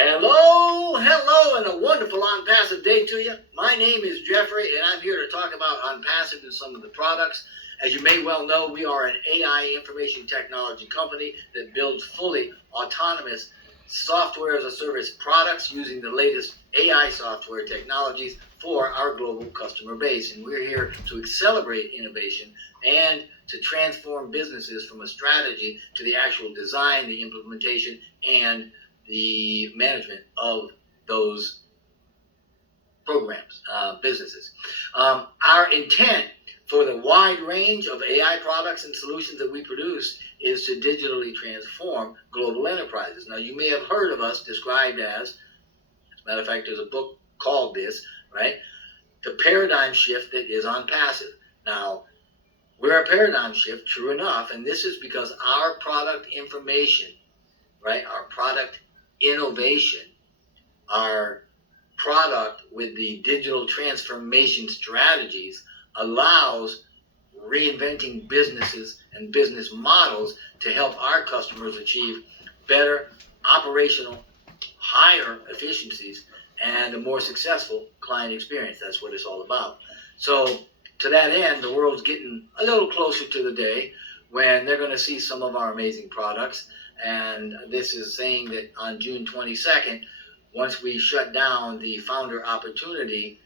Hello, and a wonderful Onpassive day to you. My name is Jeffrey, and I'm here to talk about Onpassive and some of the products. As you may well know, we are an AI information technology company that builds fully autonomous software as a service products using the latest AI software technologies for our global customer base. And we're here to accelerate innovation and to transform businesses from a strategy to the actual design, the implementation, and the management of those programs, businesses. Our intent for the wide range of AI products and solutions that we produce is to digitally transform global enterprises. Now, you may have heard of us described as a matter of fact, there's a book called this, right? The paradigm shift that is Onpassive. Now, we're a paradigm shift, true enough, and this is because our product information, right, our product innovation, our product with the digital transformation strategies allows reinventing businesses and business models to help our customers achieve better operational, higher efficiencies, and a more successful client experience. That's what it's all about. So to that end, the world's getting a little closer to the day when they're going to see some of our amazing products. And this is saying that on June 22nd, once we shut down the founder opportunity,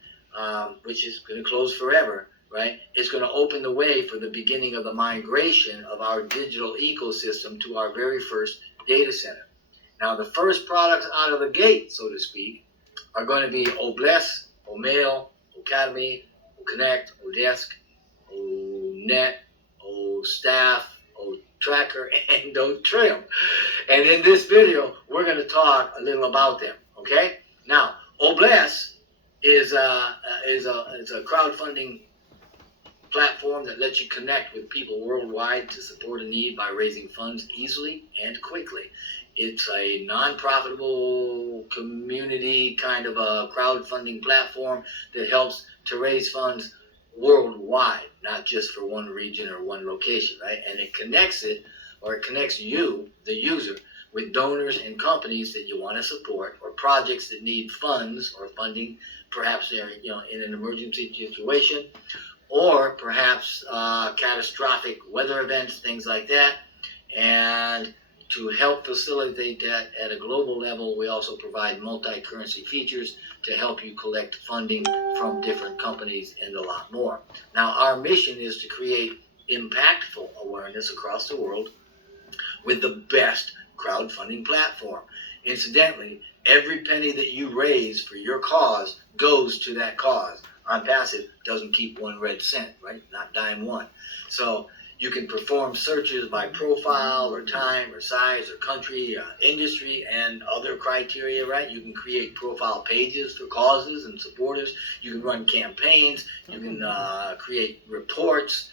which is going to close forever, right? It's going to open the way for the beginning of the migration of our digital ecosystem to our very first data center. Now, the first products out of the gate, so to speak, are going to be O-Bless, O-Mail, O-CADEMY, O-Connect, O-Desk, O-Net, O-Staff, O-Tracker, and O-Trim. And in this video, we're going to talk a little about them, okay? Now, O-Bless is a crowdfunding platform that lets you connect with people worldwide to support a need by raising funds easily and quickly. It's a non-profitable community kind of a crowdfunding platform that helps to raise funds worldwide, not just for one region or one location, right? And it connects you, the user, with donors and companies that you want to support, or projects that need funds or funding, perhaps they're in an emergency situation, or perhaps catastrophic weather events, things like that. And to help facilitate that at a global level, we also provide multi-currency features to help you collect funding from different companies and a lot more. Now, our mission is to create impactful awareness across the world with the best crowdfunding platform. Incidentally, every penny that you raise for your cause goes to that cause. Onpassive doesn't keep one red cent, right? Not dime one. So you can perform searches by profile or time or size or country, industry, and other criteria, right? You can create profile pages for causes and supporters. You can run campaigns. You can create reports.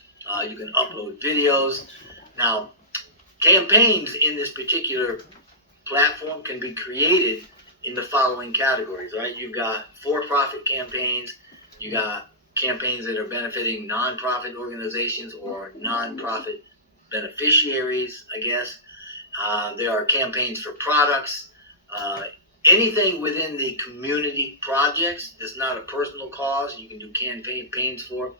You can upload videos. Now, campaigns in this particular platform can be created in the following categories, right? You've got for-profit campaigns. You got campaigns that are benefiting nonprofit organizations or nonprofit beneficiaries, I guess. There are campaigns for products. Anything within the community projects that's not a personal cause, you can do campaigns for.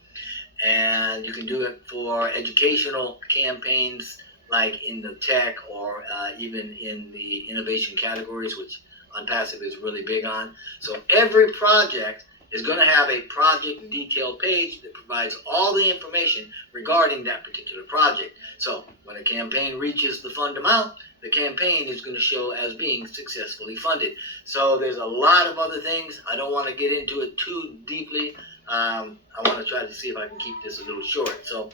And you can do it for educational campaigns like in the tech or even in the innovation categories, which Onpassive is really big on. So every project is going to have a project detail page that provides all the information regarding that particular project. So when a campaign reaches the fund amount, the campaign is going to show as being successfully funded. So there's a lot of other things. I don't want to get into it too deeply. I want to try to see if I can keep this a little short. So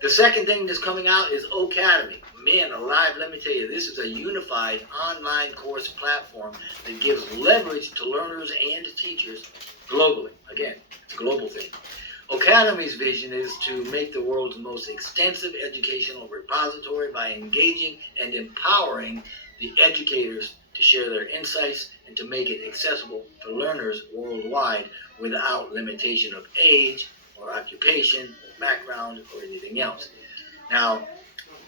the second thing that's coming out is O-CADEMY. Man alive, let me tell you, this is a unified online course platform that gives leverage to learners and teachers globally. Again, it's a global thing. O-CADEMY's vision is to make the world's most extensive educational repository by engaging and empowering the educators to share their insights and to make it accessible for learners worldwide without limitation of age or occupation, background, or anything else. Now,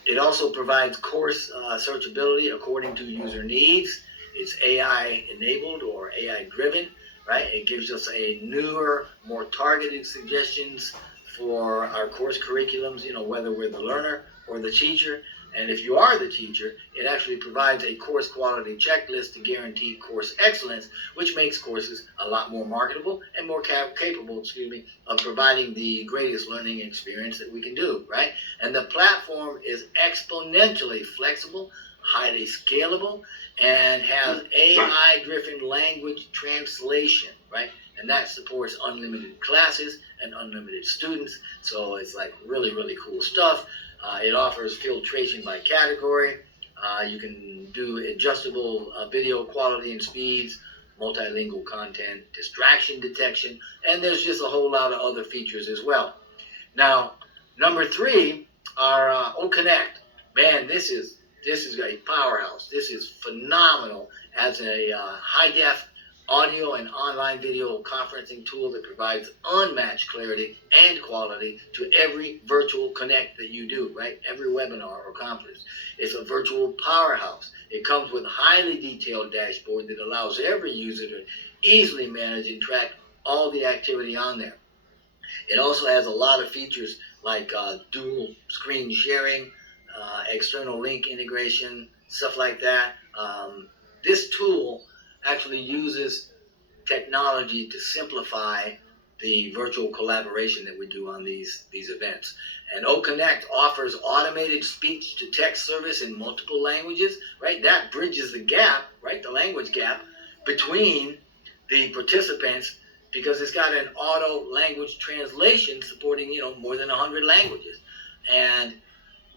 it also provides course searchability according to user needs. It's AI enabled or AI driven, right? It gives us a newer, more targeted suggestions for our course curriculums, whether we're the learner or the teacher. And if you are the teacher, it actually provides a course quality checklist to guarantee course excellence, which makes courses a lot more marketable and more capable, of providing the greatest learning experience that we can do, right? And the platform is exponentially flexible, highly scalable, and has AI-driven language translation, right? And that supports unlimited classes and unlimited students. So it's like really, really cool stuff. It offers filtration by category. You can do adjustable video quality and speeds, multilingual content, distraction detection, and there's just a whole lot of other features as well. Now, number 3 are O-Connect. Man, this is a powerhouse. This is phenomenal as a high-def audio and online video conferencing tool that provides unmatched clarity and quality to every virtual connect that you do, right? Every webinar or conference. It's a virtual powerhouse. It comes with a highly detailed dashboard that allows every user to easily manage and track all the activity on there. It also has a lot of features like dual screen sharing, external link integration, stuff like that. This tool actually uses technology to simplify the virtual collaboration that we do on these events. And O-Connect offers automated speech-to-text service in multiple languages, right? That bridges the gap, right, the language gap, between the participants, because it's got an auto language translation supporting, more than 100 languages. And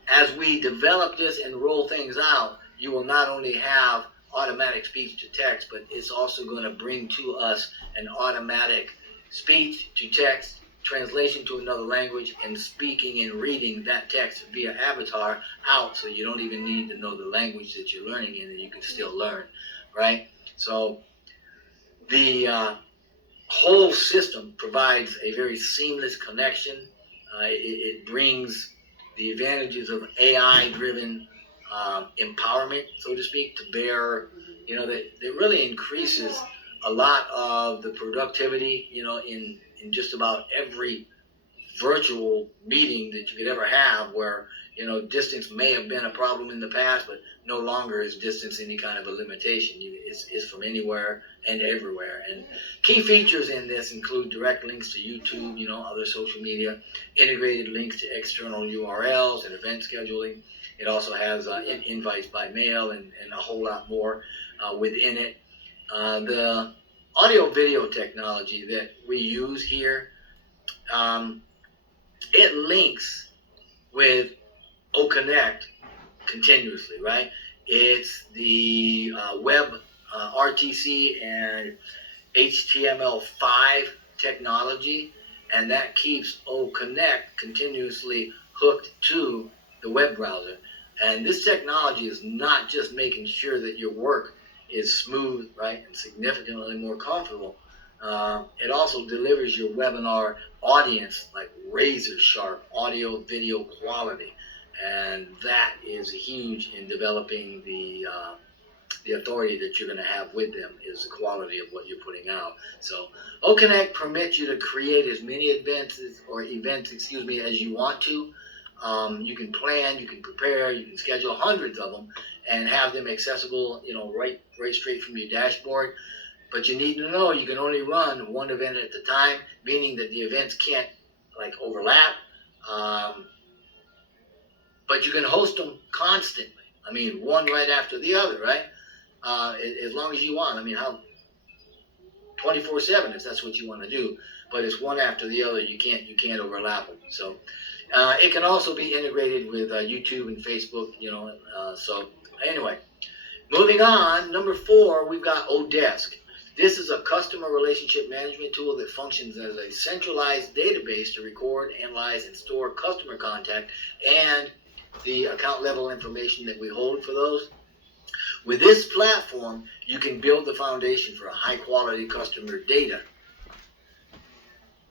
as we develop this and roll things out, you will not only have automatic speech to text, but it's also going to bring to us an automatic speech to text translation to another language and speaking and reading that text via avatar out, so you don't even need to know the language that you're learning in, and you can still learn, right? So the whole system provides a very seamless connection. It brings the advantages of AI-driven empowerment, so to speak, to bear. That really increases a lot of the productivity, in just about every virtual meeting that you could ever have, where distance may have been a problem in the past, but no longer is distance any kind of a limitation. It's from anywhere and everywhere. And key features in this include direct links to YouTube, other social media, integrated links to external URLs and event scheduling. It also has invites by mail and a whole lot more within it. The audio-video technology that we use here, it links with O-Connect continuously, right? It's the web RTC and HTML5 technology, and that keeps O-Connect continuously hooked to the web browser. And this technology is not just making sure that your work is smooth, right, and significantly more comfortable. It also delivers your webinar audience like razor sharp audio video quality, and that is huge in developing the authority that you're going to have with them, is the quality of what you're putting out. So O-Connect permits you to create as many events as you want to. You can plan, you can prepare, you can schedule hundreds of them and have them accessible, right straight from your dashboard. But you need to know you can only run one event at a time, meaning that the events can't overlap. But you can host them constantly. One right after the other, right? As long as you want. How 24/7 if that's what you want to do. But it's one after the other. You can't overlap them. So it can also be integrated with YouTube and Facebook. So anyway, moving on. Number 4, we've got Odesk. This is a customer relationship management tool that functions as a centralized database to record, analyze, and store customer contact and the account level information that we hold for those. With this platform, you can build the foundation for a high quality customer data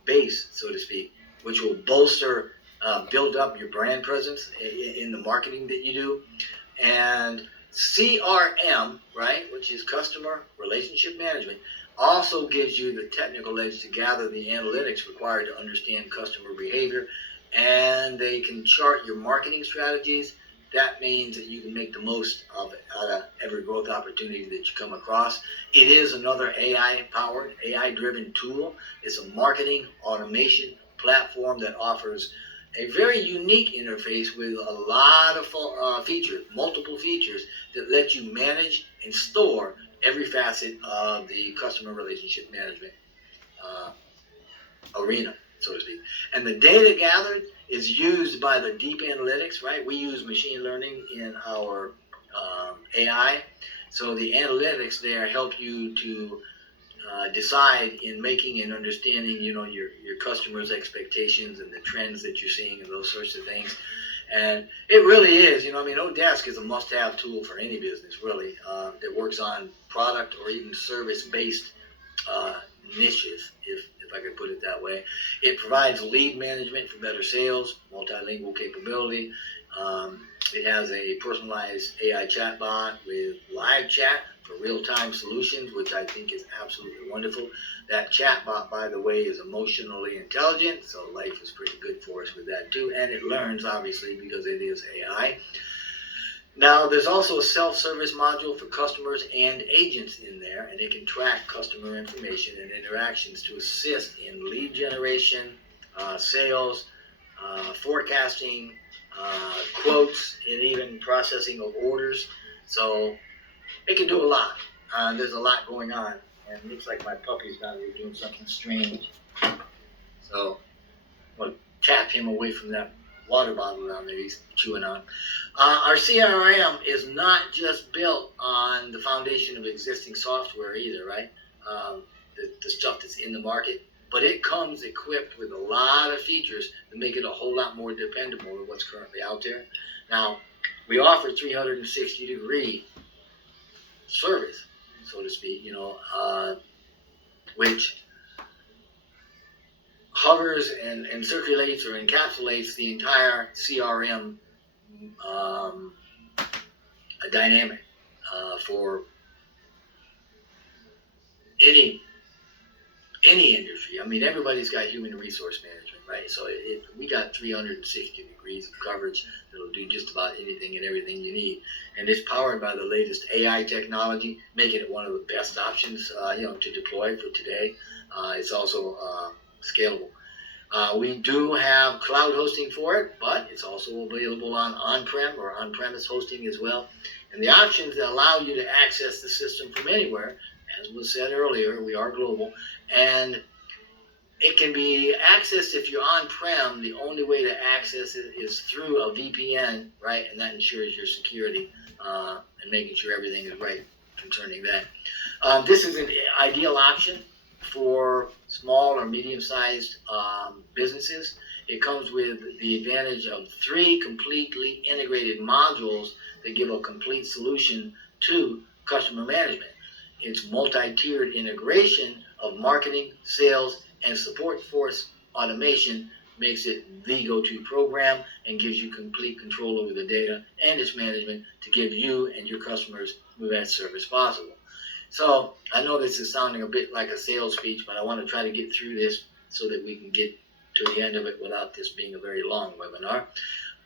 base, so to speak, which will build up your brand presence in the marketing that you do. And CRM, right, which is customer relationship management, also gives you the technical edge to gather the analytics required to understand customer behavior, and they can chart your marketing strategies. That means that you can make the most of it out of every growth opportunity that you come across. It is another AI-powered, AI-driven tool. It's a marketing automation platform that offers a very unique interface with a lot of features, multiple features that let you manage and store every facet of the customer relationship management arena, so to speak. And the data gathered is used by the deep analytics, right? We use machine learning in our AI. So the analytics there help you to decide in making and understanding, your customers' expectations and the trends that you're seeing and those sorts of things. And it really is, Odesk is a must-have tool for any business, really, that works on product or even service-based niches, if I could put it that way. It provides lead management for better sales, multilingual capability. It has a personalized AI chatbot with live chat for real-time solutions, which I think is absolutely wonderful. That chatbot, by the way, is emotionally intelligent, so life is pretty good for us with that too. And it learns, obviously, because it is AI. Now, there's also a self-service module for customers and agents in there, and it can track customer information and interactions to assist in lead generation, sales, forecasting, quotes, and even processing of orders. So it can do a lot. There's a lot going on, and it looks like my puppy's down here doing something strange. So I'm going to tap him away from that water bottle down there he's chewing on. Our CRM is not just built on the foundation of existing software either, right? The stuff that's in the market, but it comes equipped with a lot of features that make it a whole lot more dependable than what's currently out there. Now, we offer 360-degree service, so to speak, which hovers and circulates or encapsulates the entire CRM dynamic for any industry. Everybody's got human resource management, right? So we got 360 degrees of coverage that'll do just about anything and everything you need. And it's powered by the latest AI technology, making it one of the best options, to deploy for today. It's also scalable. We do have cloud hosting for it, but it's also available on on-prem or on-premise hosting as well. And the options that allow you to access the system from anywhere, as was said earlier, we are global, and it can be accessed if you're on-prem. The only way to access it is through a VPN, right? And that ensures your security and making sure everything is right concerning that. This is an ideal option for small or medium-sized businesses. It comes with the advantage of 3 completely integrated modules that give a complete solution to customer management. Its multi-tiered integration of marketing, sales, and support force automation makes it the go-to program and gives you complete control over the data and its management to give you and your customers the best service possible. So I know this is sounding a bit like a sales speech, but I want to try to get through this so that we can get to the end of it without this being a very long webinar.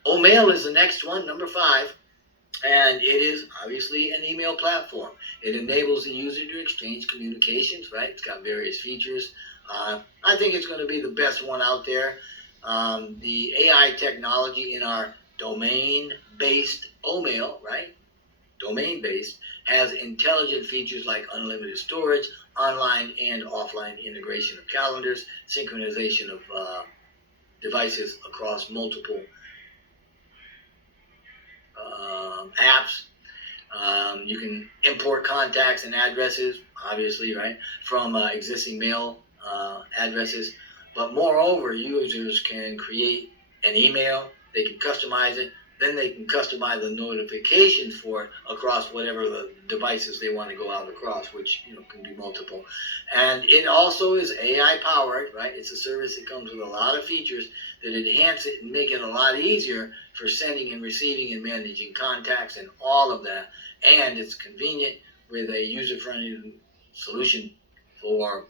O-Mail is the next one, number 5. And it is obviously an email platform. It enables the user to exchange communications, right? It's got various features. I think it's going to be the best one out there. The AI technology in our domain-based O-Mail, right? Domain-based, has intelligent features like unlimited storage, online and offline integration of calendars, synchronization of devices across multiple apps. You can import contacts and addresses, obviously, right, from existing mail addresses. But moreover, users can create an email. They can customize it, then they can customize the notifications for it across whatever the devices they want to go out across, which can be multiple. And it also is AI powered, right? It's a service that comes with a lot of features that enhance it and make it a lot easier for sending and receiving and managing contacts and all of that. And it's convenient with a user-friendly solution for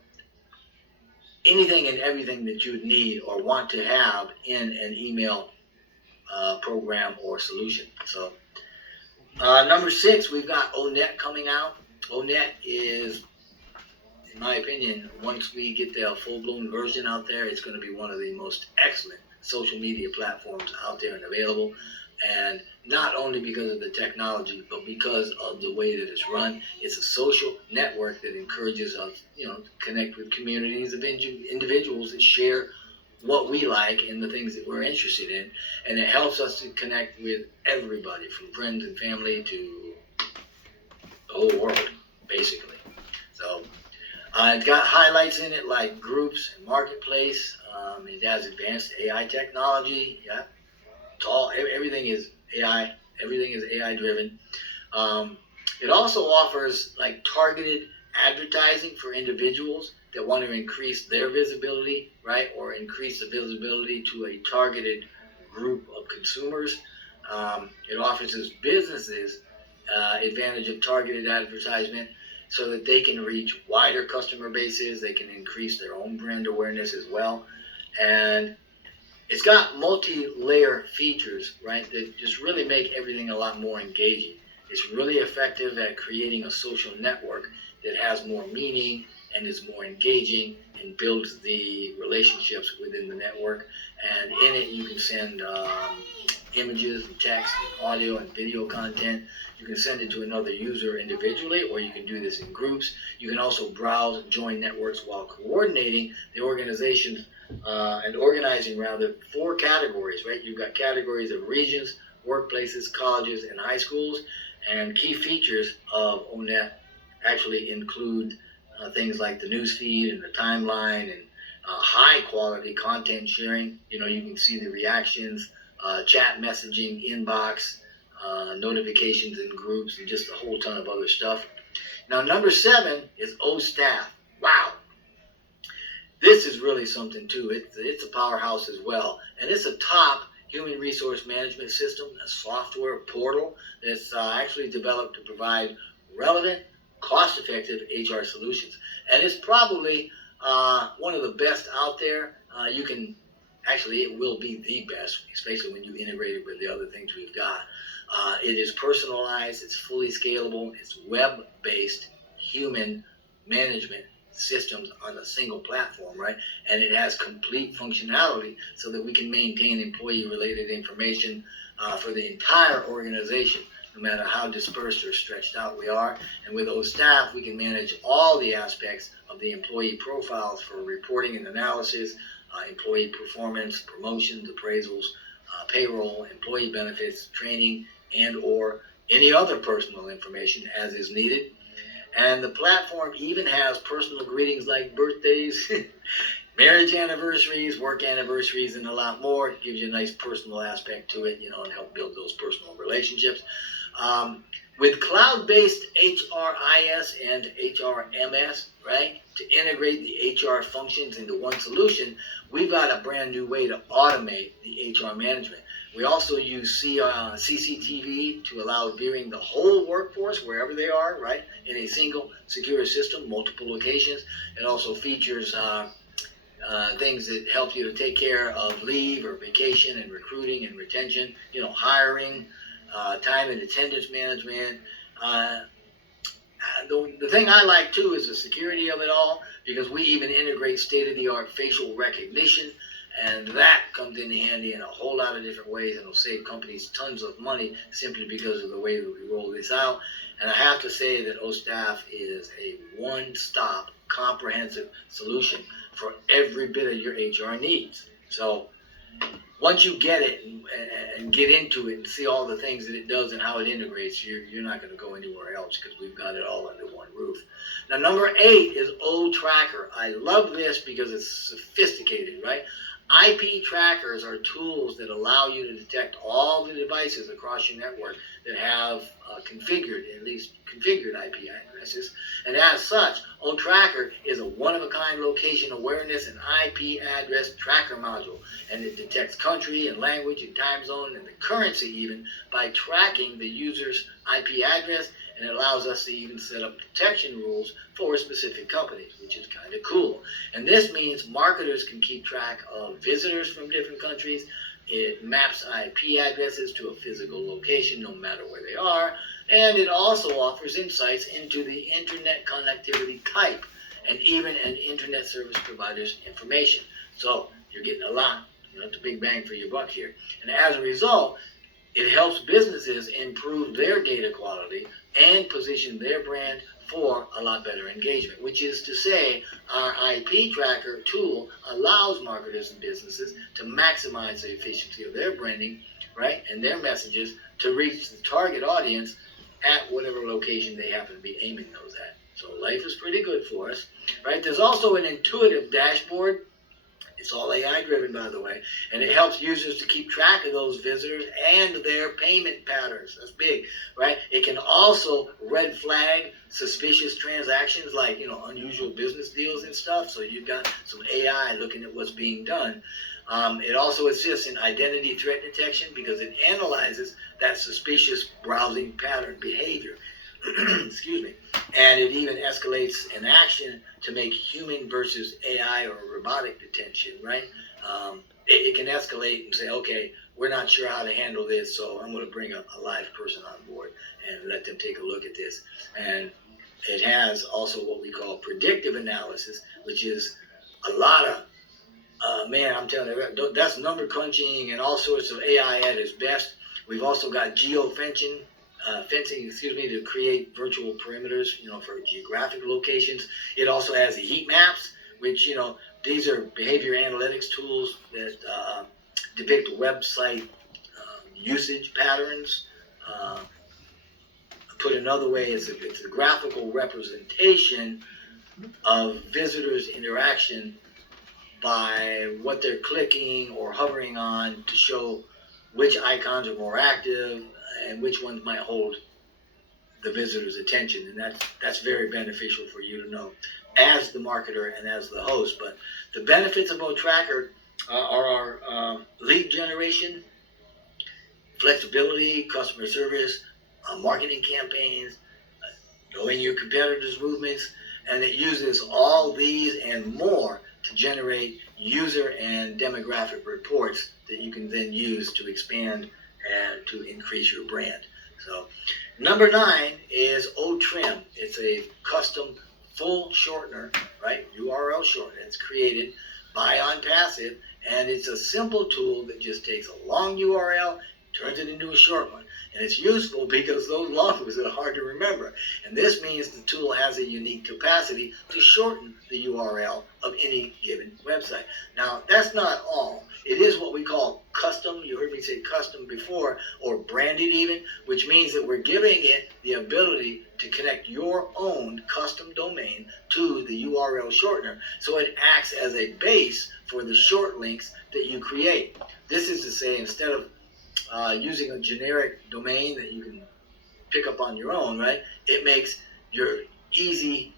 anything and everything that you would need or want to have in an email program or solution. So number 6, we've got O-Net coming out. O-Net is, in my opinion, once we get the full-blown version out there, it's going to be one of the most excellent social media platforms out there and available. And not only because of the technology, but because of the way that it's run. It's a social network that encourages us, to connect with communities of individuals that share what we like and the things that we're interested in. And it helps us to connect with everybody, from friends and family to the whole world, basically. So it's got highlights in it like groups and marketplace. It has advanced AI technology. Yeah, it's all, everything is AI. Everything is AI driven. It also offers like targeted advertising for individuals that want to increase their visibility, right, or increase the visibility to a targeted group of consumers. It offers its businesses advantage of targeted advertisement so that they can reach wider customer bases. They can increase their own brand awareness as well. And it's got multi-layer features, right, that just really make everything a lot more engaging. It's really effective at creating a social network that has more meaning and is more engaging and builds the relationships within the network. And in it, you can send images and text and audio and video content. You can send it to another user individually, or you can do this in groups. You can also browse and join networks while coordinating the organizations and organizing rather 4 categories, right? You've got categories of regions, workplaces, colleges, and high schools. And key features of O-Net actually include things like the news feed and the timeline and high quality content sharing. You can see the reactions, chat messaging, inbox, notifications in groups, and just a whole ton of other stuff. Now, number 7 is O-Staff. Wow. This is really something too. It's a powerhouse as well. And it's a top human resource management system, a software portal that's actually developed to provide relevant, cost-effective HR solutions. And it's probably one of the best out there. It will be the best, especially when you integrate it with the other things we've got. It is personalized, it's fully scalable, it's web-based human management systems on a single platform, right? And it has complete functionality so that we can maintain employee-related information for the entire organization, no matter how dispersed or stretched out we are. And with O-Staff, we can manage all the aspects of the employee profiles for reporting and analysis, employee performance, promotions, appraisals, payroll, employee benefits, training, and or any other personal information as is needed. And the platform even has personal greetings like birthdays, marriage anniversaries, work anniversaries, and a lot more. It gives you a nice personal aspect to it, and help build those personal relationships. With cloud-based HRIS and HRMS, right, to integrate the HR functions into one solution, we've got a brand new way to automate the HR management. We also use CCTV to allow viewing the whole workforce wherever they are, right, in a single secure system, multiple locations. It also features things that help you to take care of leave or vacation and recruiting and retention, hiring, time and attendance management. The thing I like too is the security of it all, because we even integrate state-of-the-art facial recognition, and that comes in handy in a whole lot of different ways, and it'll save companies tons of money simply because of the way that we roll this out. And I have to say that O-Staff is a one-stop comprehensive solution for every bit of your HR needs. So once you get it and get into it and see all the things that it does and how it integrates, you're not going to go anywhere else, because we've got it all under one roof. Now, number 8 is O-Tracker. I love this because it's sophisticated, right? IP trackers are tools that allow you to detect all the devices across your network that have at least configured IP addresses. And as such, O-Tracker is a one-of-a-kind location awareness and IP address tracker module. And it detects country and language and time zone and the currency even by tracking the user's IP address, and it allows us to even set up detection rules for specific companies, which is kind of cool. And this means marketers can keep track of visitors from different countries. It maps IP addresses to a physical location no matter where they are, and it also offers insights into the internet connectivity type and even an internet service provider's information. So you're getting a lot. It's a big bang for your buck here. And as a result, it helps businesses improve their data quality and position their brand for a lot better engagement, which is to say our IP tracker tool allows marketers and businesses to maximize the efficiency of their branding, right, and their messages to reach the target audience at whatever location they happen to be aiming those at. So life is pretty good for us, right? There's also an intuitive dashboard. It's all AI driven, by the way, and it helps users to keep track of those visitors and their payment patterns. That's big, right? It can also red flag suspicious transactions like, unusual business deals and stuff. So you've got some AI looking at what's being done. It also assists in identity threat detection because it analyzes that suspicious browsing pattern behavior. Excuse me. And it even escalates an action to make human versus AI or robotic detention, right? It can escalate and say, okay, we're not sure how to handle this, so I'm going to bring a live person on board and let them take a look at this. And it has also what we call predictive analysis, which is a lot of, I'm telling you, that's number crunching and all sorts of AI at its best. We've also got fencing, to create virtual perimeters, for geographic locations. It also has the heat maps, which, these are behavior analytics tools that depict website usage patterns. Put another way, it's a graphical representation of visitors' interaction by what they're clicking or hovering on to show which icons are more active and which ones might hold the visitor's attention. And that's very beneficial for you to know as the marketer and as the host. But the benefits of O-Tracker are our lead generation, flexibility, customer service, marketing campaigns, knowing your competitors' movements, and it uses all these and more to generate user and demographic reports that you can then use to expand and to increase your brand. So number 9 is O-Trim. It's a custom full shortener, right? URL shortener. It's created by Onpassive, and it's a simple tool that just takes a long URL, turns it into a short one. And it's useful because those long ones are hard to remember. And this means the tool has a unique capacity to shorten the URL of any given website. Now, that's not all. It is what we call custom. You heard me say custom before, or branded even, which means that we're giving it the ability to connect your own custom domain to the URL shortener, so it acts as a base for the short links that you create. This is to say, instead of using a generic domain that you can pick up on your own, right? It makes your easy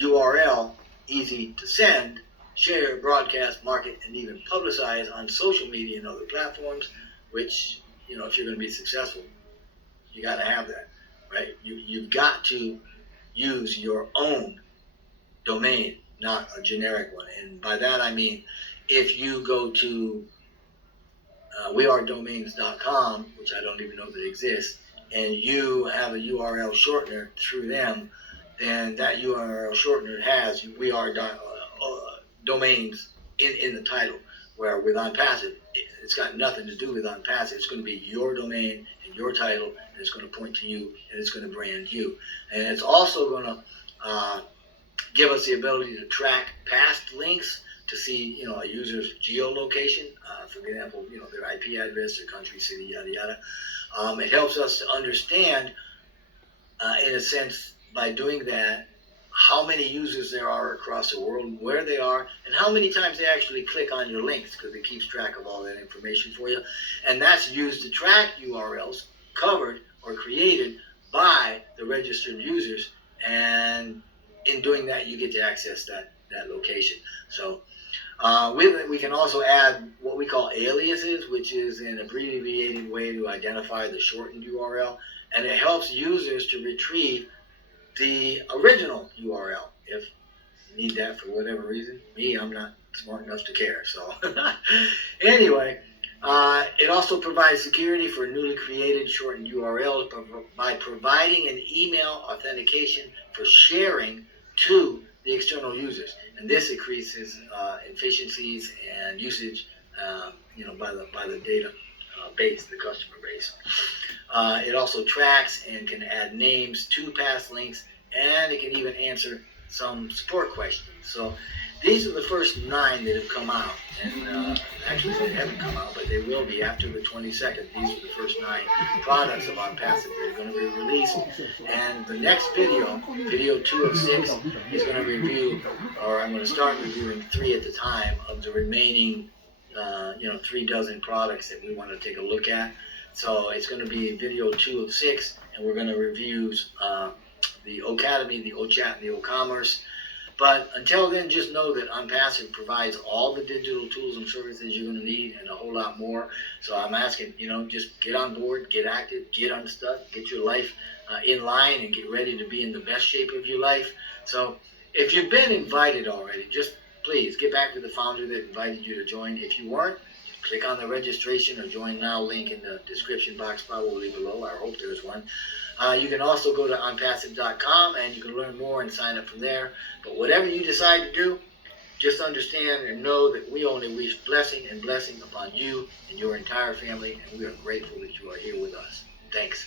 URL easy to send, share, broadcast, market, and even publicize on social media and other platforms, which, if you're going to be successful, you got to have that, right? You've got to use your own domain, not a generic one. And by that I mean, if you go to wearedomains.com, which I don't even know that exists, and you have a URL shortener through them, then that URL shortener has We Are Domains in the title, where with Onpassive, it's got nothing to do with Onpassive. It's going to be your domain and your title, and it's going to point to you, and it's going to brand you. And it's also going to give us the ability to track past links, to see, a user's geolocation, for example, their IP address, their country, city, yada, yada. It helps us to understand, in a sense, by doing that, how many users there are across the world, where they are, and how many times they actually click on your links, because it keeps track of all that information for you. And that's used to track URLs covered or created by the registered users, and in doing that you get to access that location. So with it, we can also add what we call aliases, which is an abbreviated way to identify the shortened URL, and it helps users to retrieve the original URL if you need that for whatever reason. Me, I'm not smart enough to care. So anyway, it also provides security for newly created shortened URLs by providing an email authentication for sharing to the external users, and this increases efficiencies and usage, by the data base, the customer base. It also tracks and can add names to past links, and it can even answer some support questions. So these are the first 9 that have come out, and actually they haven't come out, but they will be after the 22nd. These are the first 9 products of Onpassive that are going to be released, and the next video 2 of 6, is going to review, or I'm going to start reviewing 3 at the time of the remaining 3 dozen products that we want to take a look at. So it's going to be video 2 of 6, and we're going to review the O-CADEMY, the O-Chat, and the O-Commerce. But until then, just know that Onpassive provides all the digital tools and services you're going to need, and a whole lot more. So I'm asking, just get on board, get active, get unstuck, get your life in line, and get ready to be in the best shape of your life. So if you've been invited already, just please get back to the founder that invited you to join. If you weren't, click on the registration or join now link in the description box probably below. I hope there's one. You can also go to onpassive.com and you can learn more and sign up from there. But whatever you decide to do, just understand and know that we only wish blessing and blessing upon you and your entire family, and we are grateful that you are here with us. Thanks.